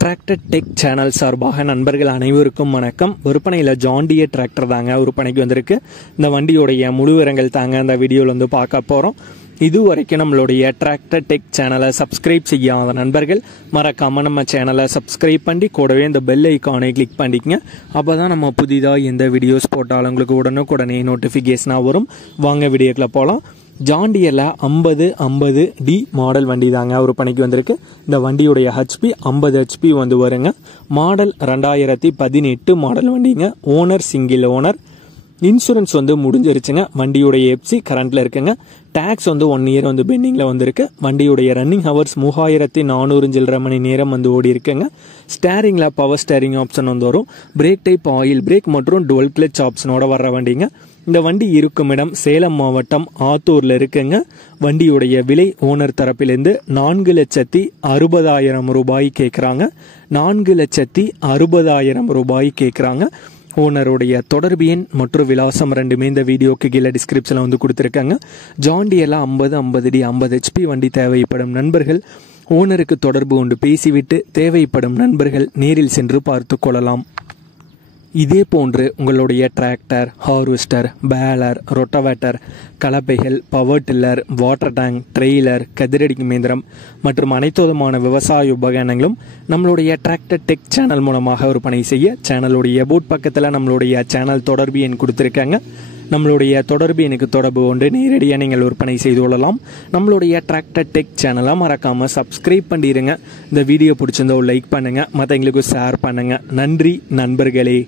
Tractor tech channel சார்பாக நண்பர்கள் அனைவருக்கும் வணக்கம். விற்பனையில் ஜான் டியர் டிராக்டர் தாங்க விற்பனைக்கு வந்திருக்கு. இந்த வண்டியோடைய முழு விவரங்கள் தாங்க இந்த வீடியோவில் வந்து பார்க்க போகிறோம். இது வரைக்கும் நம்மளுடைய டிராக்டர் டெக் சேனலை சப்ஸ்கிரைப் செய்யாத நண்பர்கள் மறக்காமல் நம்ம சேனலை சப்ஸ்கிரைப் பண்ணி கூடவே இந்த பெல் ஐக்கானை கிளிக் பண்ணிக்கங்க. அப்போ தான் நம்ம புதிதாக எந்த வீடியோஸ் போட்டாலும் உங்களுக்கு உடனுக்குடனே நோட்டிஃபிகேஷனாக வரும். வாங்க வீடியோக்குள்ள போகலாம். ஜான் டியரில் 5050D மாடல் வண்டி தாங்க விற்பனைக்கு வந்திருக்கு. இந்த வண்டியுடைய ஹெச்பி 50 ஹெச்பி வந்து வருங்க. மாடல் 2018 மாடல் வண்டிங்க. Owner single owner. இன்சூரன்ஸ் வந்து முடிஞ்சிருச்சுங்க. வண்டியுடைய எஃப்சி கரண்ட்ல இருக்குங்க. டேக்ஸ் வந்து 1 இயர் வந்து பெண்டிங்கில் வந்திருக்கு. வண்டியுடைய ரன்னிங் ஹவர்ஸ் 3400 சில்லரை மணி நேரம் வந்து ஓடி இருக்குங்க. ஸ்டேரிங்கில் பவர் ஸ்டேரிங் ஆப்ஷன் வந்து வரும். பிரேக் டைப் ஆயில் பிரேக் மற்றும் டுவல் கிளச் ஆப்ஷனோட வர்ற வண்டிங்க. இந்த வண்டி இருக்கும் இடம் சேலம் மாவட்டம் ஆத்தூரில் இருக்குங்க. வண்டியுடைய விலை ஓனர் தரப்பிலிருந்து 4,60,000 ரூபாய் கேட்குறாங்க. 4,60,000 ரூபாய் கேட்குறாங்க. ஓனருடைய தொடர்பு எண் மற்றும் விலாசம் ரெண்டுமே இந்த வீடியோக்கு கீழே டிஸ்கிரிப்ஷனில் வந்து கொடுத்துருக்காங்க. ஜான் டியரில் 5050D 50 HP வண்டி தேவைப்படும் நண்பர்கள் ஓனருக்கு தொடர்பு கொண்டு பேசிவிட்டு தேவைப்படும் நண்பர்கள் நேரில் சென்று பார்த்து கொள்ளலாம். இதே போன்று உங்களுடைய டிராக்டர், ஹார்வெஸ்டர், பேலர், ரொட்டவேட்டர், கலப்பைகள், power tiller, water tank, trailer, கதிரடிக்கும் இயந்திரம் மற்றும் அனைத்து விதமான விவசாய உபகரணங்களும் நம்மளுடைய டிராக்டர் டெக் சேனல் மூலமாக விற்பனை செய்ய சேனலுடைய அபவுட் பக்கத்தில் நம்மளுடைய சேனல் தொடர்பு எண் கொடுத்துருக்காங்க. நம்மளுடைய தொடர்பு எனக்கு தொடர்பு கொண்டு நேரடியாக நீங்கள் விற்பனை செய்து கொள்ளலாம். நம்மளுடைய டிராக்டர் டெக் சேனலை மறக்காமல் சப்ஸ்கிரைப் பண்ணிடுங்க. இந்த வீடியோ பிடிச்சிருந்தோ லைக் பண்ணுங்கள், மற்றவங்களுக்கு ஷேர் பண்ணுங்கள். நன்றி நண்பர்களே.